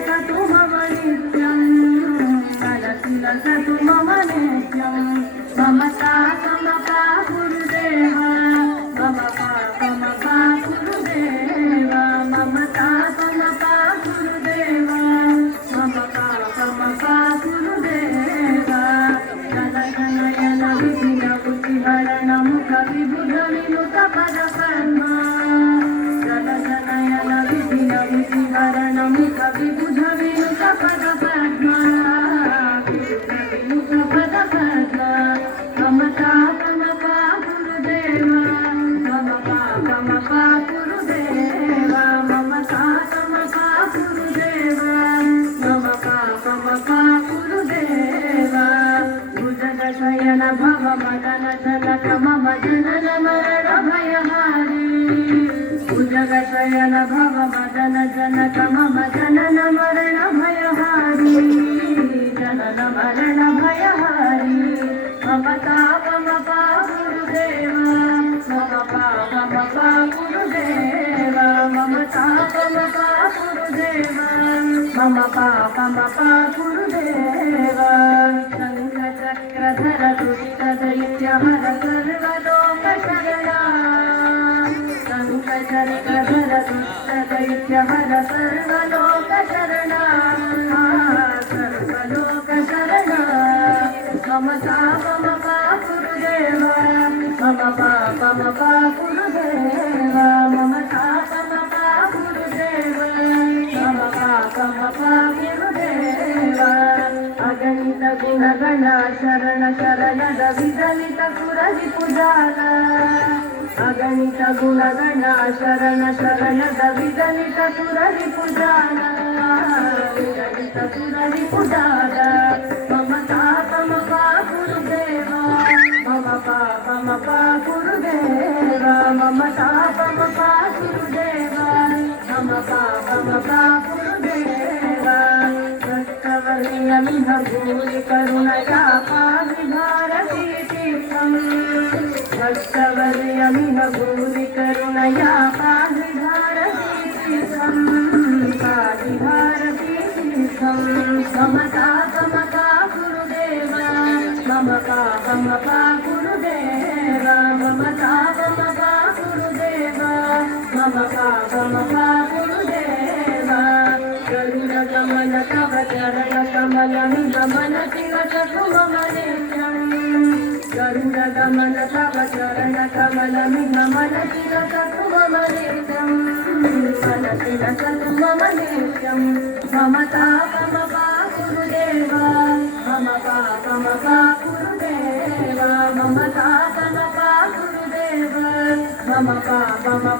लसतु मम नित्यं कलसि लसतु मम नित्यं ममता समपा गुरुदेव ममपा समपा गुरुदेव ममता समपा गुरुदेव ममपा समपा गुरुदेव जनगणयन विधिन बुद्धिहरण मुख विबुध विनुत पद कर्मा जनगणयन विधिन बुद्धिहरण मुख विबुध विनुत पद कर्मा विनुत पद कर्मा ममता समपा गुरुदेव ममपा समपा गुरुदेव ममता समपा गुरुदेव ममपा समपा गुरुदेव भुजगशयन भव मदन जनक मम जनन मरण भयहारी भुजगशयन भव मदन जनक मम जनन मरण भयहारी जनन मरण भयहारी ममता ममपा गुरुदेव ममपा ममपा गुरुदेव ममता ममपा गुरुदेव ममपा ममपा गुरुदेव शङ्खचक्रधर दुष्टदैत्यहर सर्वलोकशरणा शङ्खचक्रधर दुष्टदैत्यहर सर्वलोकशरणा सर्वलोकशरणा ममता ममपा गुरुदेव ममपा ममपा गुरुदेव ममता ममपा गुरुदेव ममपा ममपा गुरुदेव अगणित गुणगण शरण शरणद विदलित सुररिपुजाल अगणित गुणगण शरण शरणद विदलित सुररिपुजाल विदलित सुररिपुजाल ममता ममपा गुरुदेव ममपा ममपा गुरुदेव ममता ममपा गुरुदेव ममपा ममपा गुरुदेव भक्तवर्यमिह भूरि करुणया पाहि भारती तीर्थम् भक्तवर्यमिह भूरि करुणया पाहि भारती तीर्थम् पाहि भारती तीर्थम् ममता ममता गुरुदेव ममपा ममपा गुरुदेव ममता ममपा गुरुदेव ममपा ममपा गुरुदेव गरुडगमन तव चरण कमल निगमन तिलकतु मम नित्यम् गरुडगमन तव चरण कमल निगमन तिलकतु मम नित्यम् मन तिलकतु मम नित्यम् ममता ममपा गुरुदेव ममपा ममपा गुरुदेव ममता ममपा गुरुदेव ममपा ममपा